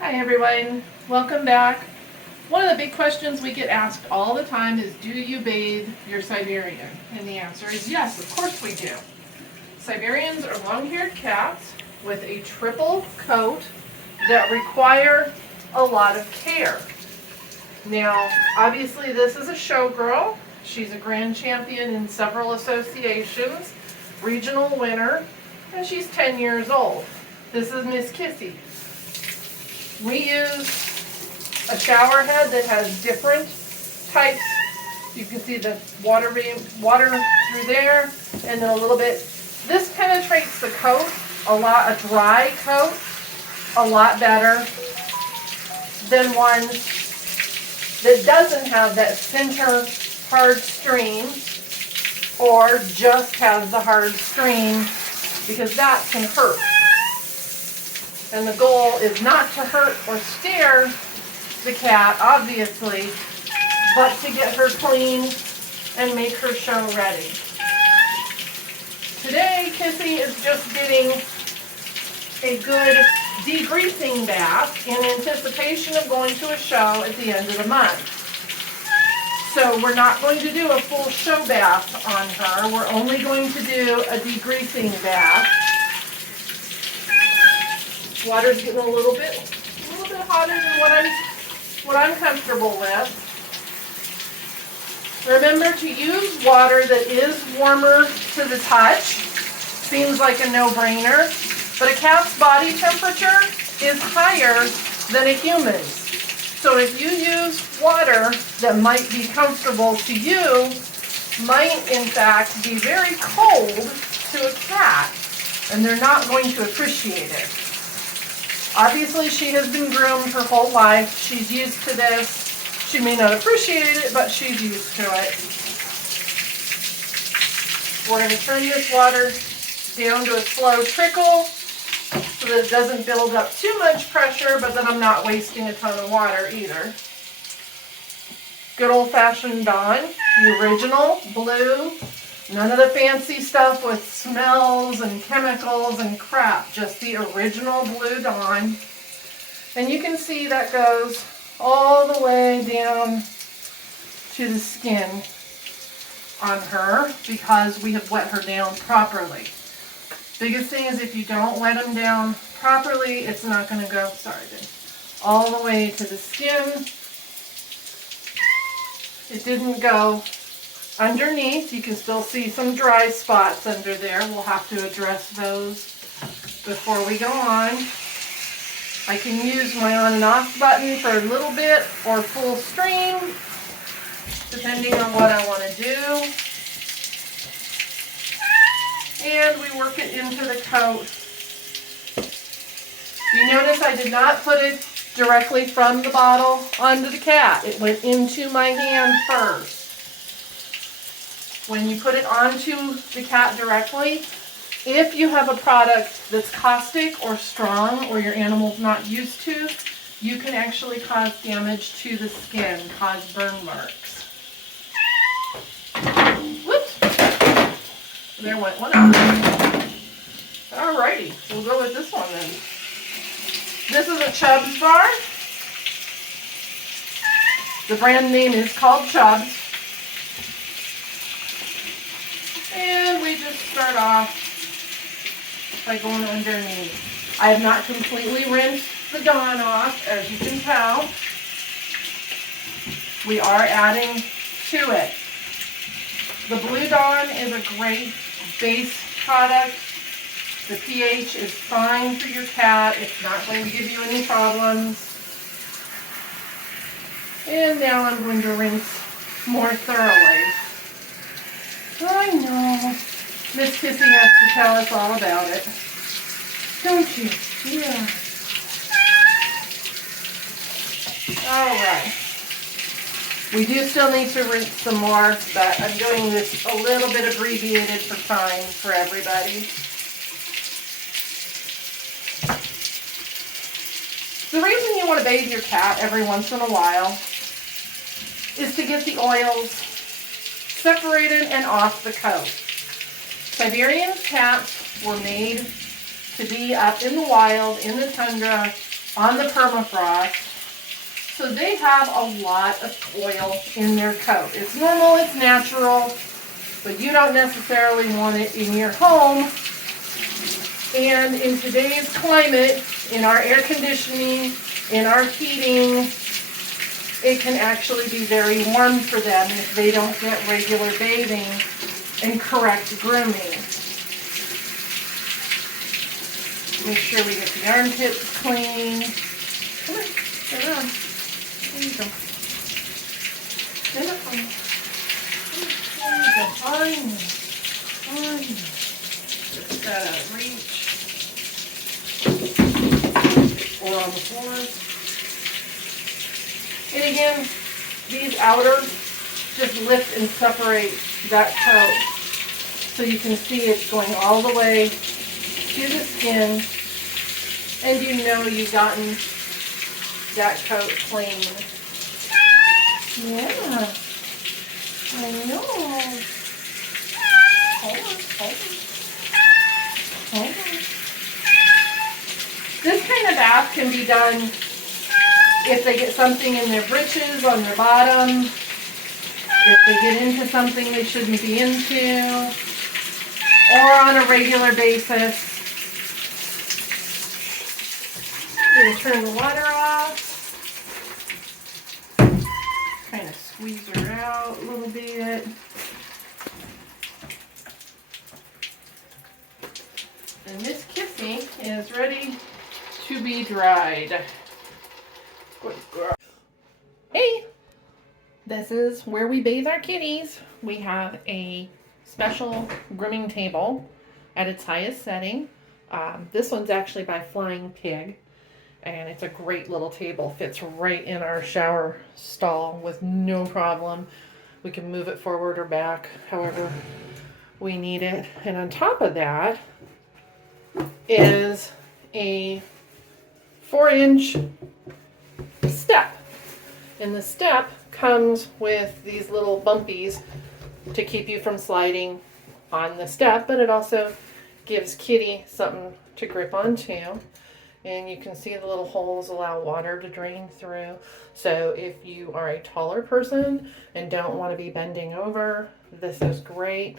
Hi everyone, welcome back. One of the big questions we get asked all the time is, do you bathe your Siberian? And the answer is yes, of course we do. Siberians are long-haired cats with a triple coat that require a lot of care. Now, obviously this is a showgirl. She's a grand champion in several associations, regional winner, and she's 10 years old. This is Miss Kissy. We use a shower head that has different types. You can see the water through there, and then a little bit. This penetrates the coat a dry coat, a lot better than one that doesn't have that center hard stream or just has the hard stream, because that can hurt. And the goal is not to hurt or scare the cat, obviously, but to get her clean and make her show ready. Today, Kissy is just getting a good degreasing bath in anticipation of going to a show at the end of the month. So we're not going to do a full show bath on her. We're only going to do a degreasing bath. Water's getting a little bit hotter than what I'm comfortable with. Remember to use water that is warmer to the touch. Seems like a no-brainer, but a cat's body temperature is higher than a human's. So if you use water that might be comfortable to you, might in fact be very cold to a cat, and they're not going to appreciate it. Obviously, she has been groomed her whole life. She's used to this. She may not appreciate it, but she's used to it. We're going to turn this water down to a slow trickle so that it doesn't build up too much pressure, but then I'm not wasting a ton of water either. Good old-fashioned Dawn, the original, blue. None of the fancy stuff with smells and chemicals and crap, just the original Blue Dawn. And you can see that goes all the way down to the skin on her because we have wet her down properly. Biggest thing is if you don't wet them down properly, it's not going to go, all the way to the skin. It didn't go underneath. You can still see some dry spots under there. We'll have to address those before we go on. I can use my on and off button for a little bit or full stream, depending on what I want to do. And we work it into the coat. You notice I did not put it directly from the bottle onto the cat. It went into my hand first. When you put it onto the cat directly, if you have a product that's caustic or strong or your animal's not used to, you can actually cause damage to the skin, cause burn marks. Whoops! There went one out. Alrighty, we'll go with this one then. This is a Chubb's bar. The brand name is called Chubb's. And we just start off by going underneath. I have not completely rinsed the Dawn off, as you can tell. We are adding to it. The Blue Dawn is a great base product. The pH is fine for your cat. It's not going to give you any problems. And now I'm going to rinse more thoroughly. I know. Miss Kissy has to tell us all about it. Don't you? Yeah. Alright. We do still need to rinse some more, but I'm doing this a little bit abbreviated for time for everybody. The reason you want to bathe your cat every once in a while is to get the oils separated and off the coat. Siberian cats were made to be up in the wild, in the tundra, on the permafrost. So they have a lot of oil in their coat. It's normal, it's natural, but you don't necessarily want it in your home. And in today's climate, in our air conditioning, in our heating, it can actually be very warm for them if they don't get regular bathing and correct grooming. Make sure we get the armpits clean. Come on, get around. There you go. Stand up on me. There you go. Fine. Just that out of reach. Or on the floor. And again, these outers just lift and separate that coat. So you can see it's going all the way to the skin. And you know you've gotten that coat clean. Yeah, I know. Hold on. This kind of bath can be done if they get something in their britches, on their bottom, if they get into something they shouldn't be into, or on a regular basis. I'm going to turn the water off, kind of squeeze her out a little bit. And Miss Kissy is ready to be dried. Good girl. Hey, this is where we bathe our kitties. We have a special grooming table at its highest setting. This one's actually by Flying Pig, and it's a great little table. Fits right in our shower stall with no problem. We can move it forward or back, however we need it. And on top of that is a 4-inch step. And the step comes with these little bumpies to keep you from sliding on the step, but it also gives Kitty something to grip onto. And you can see the little holes allow water to drain through. So if you are a taller person and don't want to be bending over, this is great.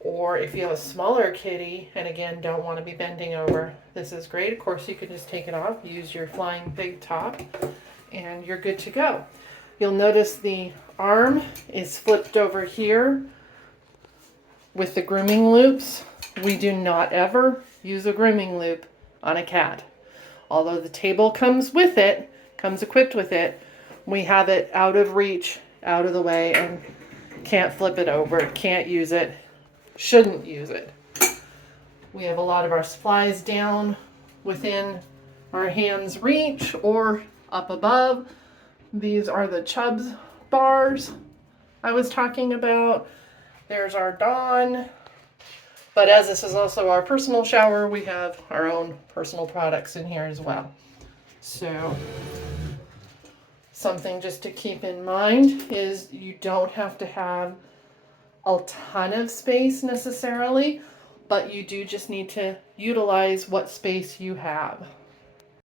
Or if you have a smaller kitty and again don't want to be bending over, this is great. Of course, you can just take it off, use your Flying Pig top, and you're good to go. You'll notice the arm is flipped over here with the grooming loops. We do not ever use a grooming loop on a cat. Although the table comes with it, comes equipped with it, we have it out of reach, out of the way, and can't flip it over, can't use it, shouldn't use it. We have a lot of our supplies down within our hand's reach or up above. These are the Chubbs bars I was talking about. There's our Dawn. But as this is also our personal shower, we have our own personal products in here as well. So something just to keep in mind is you don't have to have a ton of space necessarily, but you do just need to utilize what space you have.